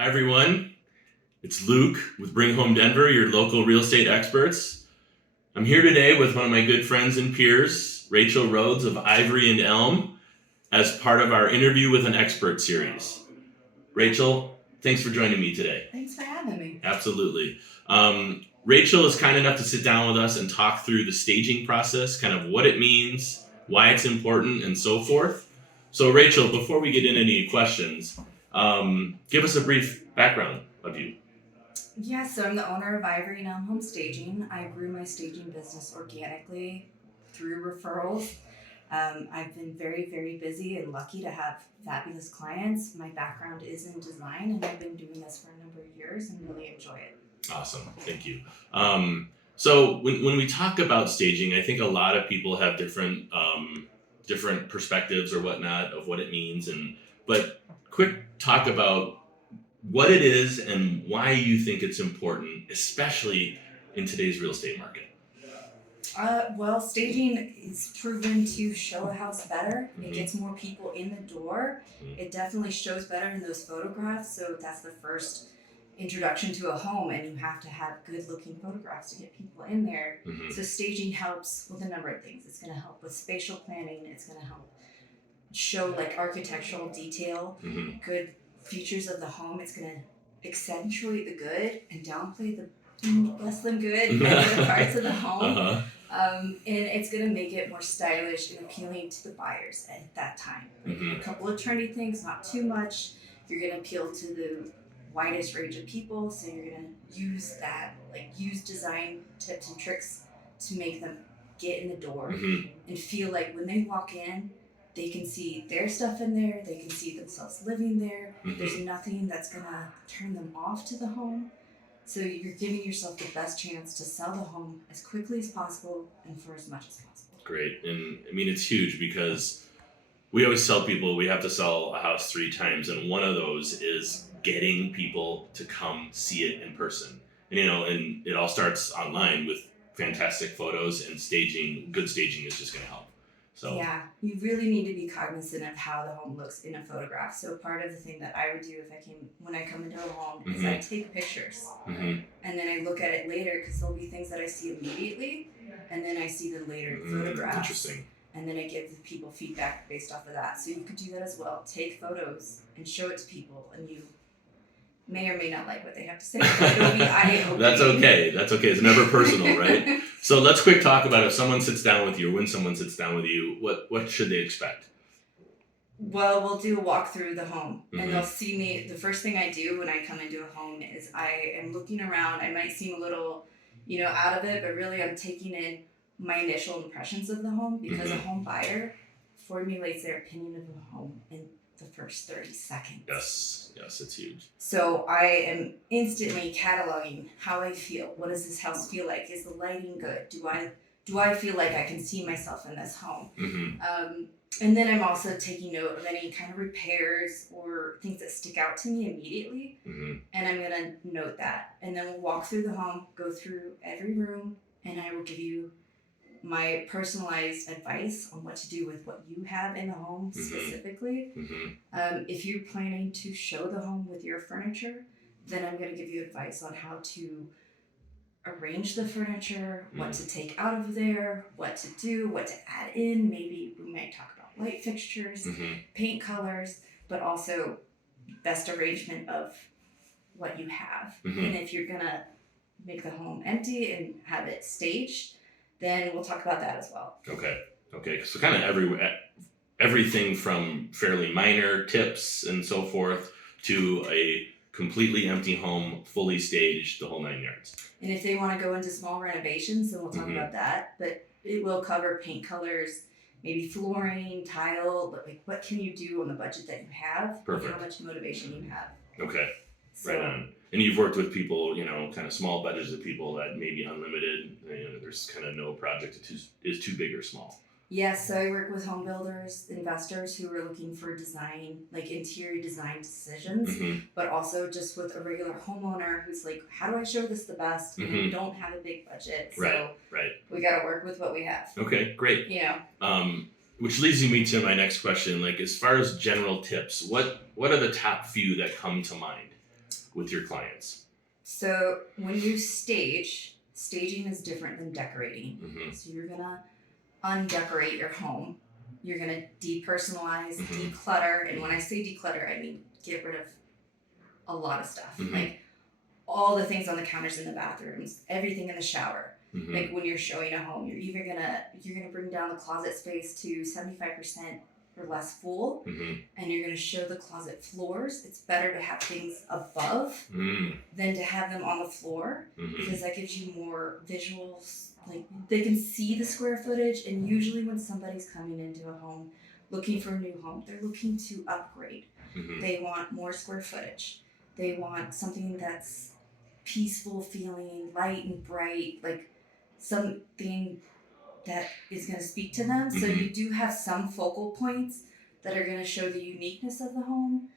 Hi, everyone. It's Luke with Bring Home Denver, your local real estate experts. I'm here today with one of my good friends and peers, Rachel Rhodes of Ivory Elm, as part of our Interview with an Expert series. Rachel, thanks for joining me today. Thanks for having me. Absolutely. Rachel is kind enough to sit down with us and talk through the staging process, kind of what it means, why it's important, and so forth. So, Rachel, before we get into any questions, give us a brief background of you. Yeah, so I'm the owner of Ivory Elm Home Staging. I grew my staging business organically through referrals. I've been very, very busy and lucky to have fabulous clients. My background is in design, and I've been doing this for a number of years and really enjoy it. Awesome. Thank you. So when we talk about staging, I think a lot of people have different perspectives or whatnot of what it means. But quick talk about what it is and why you think it's important, especially in today's real estate market. Well, staging is proven to show a house better. Mm-hmm. It gets more people in the door. Mm-hmm. It definitely shows better in those photographs. So that's the first introduction to a home, and you have to have good looking photographs to get people in there. Mm-hmm. So staging helps with a number of things. It's going to help with spatial planning. It's going to help show like architectural detail, Mm-hmm. good features of the home. It's going to accentuate the good and downplay the less than good negative parts of the home. Uh-huh. And it's going to make it more stylish and appealing to the buyers at that time. Mm-hmm. A couple of trendy things, not too much. You're going to appeal to the widest range of people, so you're going to use that, like use design tips and tricks to make them get in the door Mm-hmm. and feel like when they walk in, they can see their stuff in there, they can see themselves living there. Mm-hmm. There's nothing that's going to turn them off to the home. So you're giving yourself the best chance to sell the home as quickly as possible and for as much as possible. Great. And I mean, it's huge because we always tell people we have to sell a house 3 times. And one of those is getting people to come see it in person. And it all starts online with fantastic photos and staging. Good staging is just going to help. So yeah, you really need to be cognizant of how the home looks in a photograph. So part of the thing that I would do when I come into a home is I take pictures, mm-hmm. and then I look at it later because there'll be things that I see immediately, and then I see the later photographs. Interesting. And then I give the people feedback based off of that. So you could do that as well. Take photos and show it to people, and you may or may not like what they have to say, but it'll be eye-opening. That's okay. It's never personal, right? So let's quick talk about if someone sits down with you or when someone sits down with you, what should they expect? Well, we'll do a walk through the home, Mm-hmm. and they'll see me. The first thing I do when I come into a home is I am looking around. I might seem a little, out of it, but really I'm taking in my initial impressions of the home because Mm-hmm. a home buyer formulates their opinion of the home in the first 30 seconds. Yes, it's huge. So I am instantly cataloging how I feel. What does this house feel like? Is the lighting good? Do I feel like I can see myself in this home? Mm-hmm. And then I'm also taking note of any kind of repairs or things that stick out to me immediately. Mm-hmm. And I'm going to note that. And then we'll walk through the home, go through every room, and I will give you my personalized advice on what to do with what you have in the home specifically. Mm-hmm. If you're planning to show the home with your furniture, then I'm going to give you advice on how to arrange the furniture, what to take out of there, what to do, what to add in. Maybe we might talk about light fixtures, Mm-hmm. paint colors, but also best arrangement of what you have. Mm-hmm. And if you're going to make the home empty and have it staged, then we'll talk about that as well. Okay. So kind of everything from fairly minor tips and so forth to a completely empty home, fully staged, the whole 9 yards. And if they want to go into small renovations, then we'll talk Mm-hmm. about that. But it will cover paint colors, maybe flooring, tile, but like what can you do on the budget that you have? Perfect. And how much motivation you have. Okay. So, Right on. And you've worked with people, kind of small budgets of people that may be unlimited. There's kind of no project that is too big or small. Yes, so I work with home builders, investors who are looking for design, like interior design decisions, Mm-hmm. but also just with a regular homeowner who's like, how do I show this the best? And we don't have a big budget, so Right. we got to work with what we have. Okay, great. Which leads me to my next question. Like, as far as general tips, what are the top few that come to mind? with your clients? So when you staging is different than decorating. Mm-hmm. So you're gonna undecorate your home. You're gonna depersonalize, Mm-hmm. declutter, and when I say declutter, I mean get rid of a lot of stuff. Mm-hmm. Like all the things on the counters in the bathrooms, everything in the shower. Mm-hmm. Like when you're showing a home, you're gonna bring down the closet space to 75% or less full, Mm-hmm. and you're gonna show the closet floors. It's better to have things above than to have them on the floor, because that gives you more visuals. Like they can see the square footage, and usually when somebody's coming into a home looking for a new home, they're looking to upgrade. Mm-hmm. They want more square footage. They want something that's peaceful feeling, light and bright, like something that is going to speak to them. So you do have some focal points that are going to show the uniqueness of the home.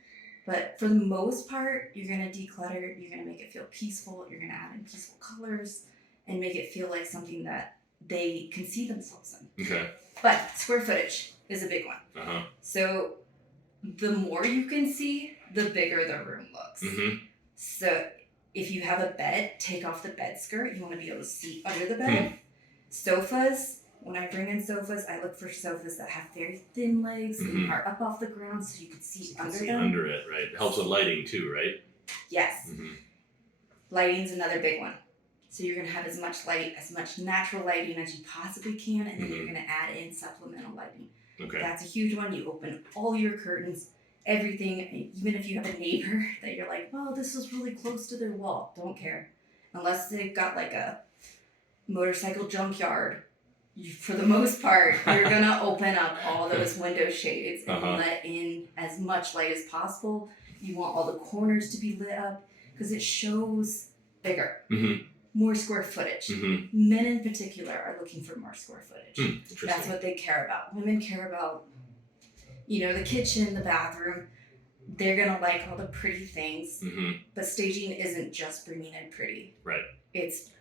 But for the most part, you're going to declutter, you're going to make it feel peaceful, you're going to add in peaceful colors and make it feel like something that they can see themselves in. Okay. But square footage is a big one. Uh-huh. So the more you can see, the bigger the room looks. Mm-hmm. So if you have a bed, take off the bed skirt. You want to be able to see under the bed. Sofas, when I bring in sofas, I look for sofas that have very thin legs and are up off the ground so you can see under them. Under it, right? It helps with lighting too, right? Yes. Mm-hmm. Lighting's another big one. So you're going to have as much light, as much natural lighting as you possibly can, and then you're going to add in supplemental lighting. Okay. That's a huge one. You open all your curtains, everything, even if you have a neighbor that you're like, well, this is really close to their wall. Don't care. Unless they've got like a motorcycle junkyard, for the most part, you're going to open up all those window shades and let in as much light as possible. You want all the corners to be lit up because it shows bigger. Mm-hmm. More square footage. Mm-hmm. Men in particular are looking for more square footage. That's what they care about. Women care about, the kitchen, the bathroom. They're going to like all the pretty things. Mm-hmm. But staging isn't just bringing in pretty. Right. It's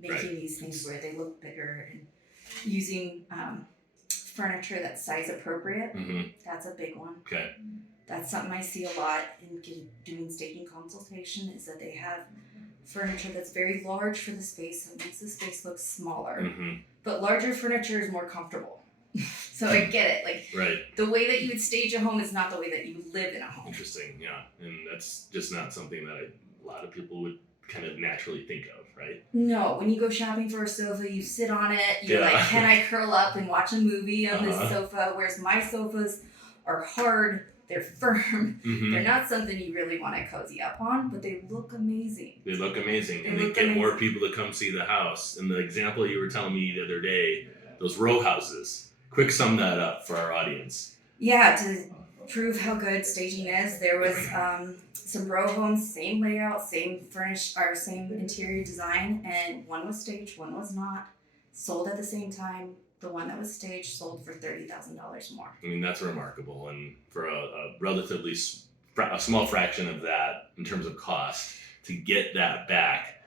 making these things where they look bigger and using furniture that's size appropriate. Mm-hmm. That's a big one. Okay. That's something I see a lot in doing staging consultation, is that they have furniture that's very large for the space and makes the space look smaller. Mm-hmm. But larger furniture is more comfortable. So I get it. Like the way that you would stage a home is not the way that you would live in a home. Interesting, yeah. And that's just not something that a lot of people would kind of naturally think of, right? No, when you go shopping for a sofa, you sit on it, you're like, can I curl up and watch a movie on this sofa? Whereas my sofas are hard, they're firm. Mm-hmm. They're not something you really want to cozy up on, but they look amazing. They look amazing, and they get more people to come see the house. And the example you were telling me the other day, those row houses. Quick sum that up for our audience. Yeah, to prove how good staging is, there was some row homes, same layout, same furnished, or same interior design, and one was staged, one was not. Sold at the same time. The one that was staged sold for $30,000 more. I mean, that's remarkable, and for a relatively a small fraction of that in terms of cost, to get that back,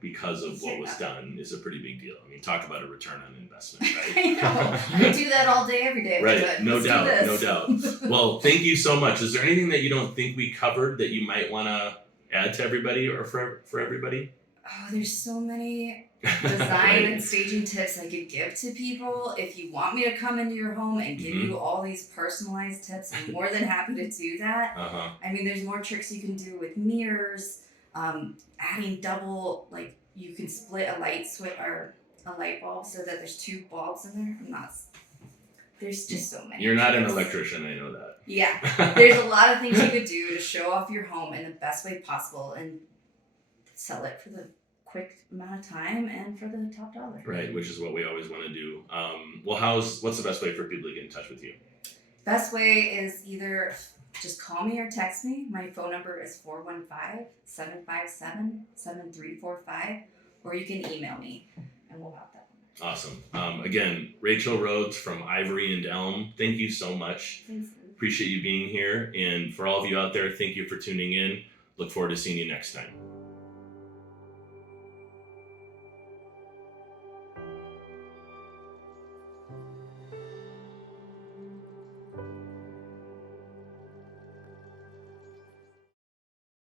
because of what was done, is a pretty big deal. I mean, talk about a return on investment, right? I know. I do that all day, every day. Right, no doubt. Well, thank you so much. Is there anything that you don't think we covered that you might want to add to everybody or for everybody? Oh, there's so many design and staging tips I could give to people. If you want me to come into your home and give you all these personalized tips, I'm more than happy to do that. I mean, there's more tricks you can do with mirrors, adding double, like you can split a light switch or a light bulb so that there's two bulbs in there. There's just so many. You're not an electrician, I know that. Yeah, there's a lot of things you could do to show off your home in the best way possible and sell it for the quick amount of time and for the top dollar. Right, which is what we always want to do. Well, what's the best way for people to get in touch with you? Best way is either just call me or text me. My phone number is 415-757-7345, or you can email me and we'll have that. Awesome. Again, Rachel Rhodes from Ivory Elm, thank you so much. Thanks. Appreciate you being here. And for all of you out there, thank you for tuning in. Look forward to seeing you next time.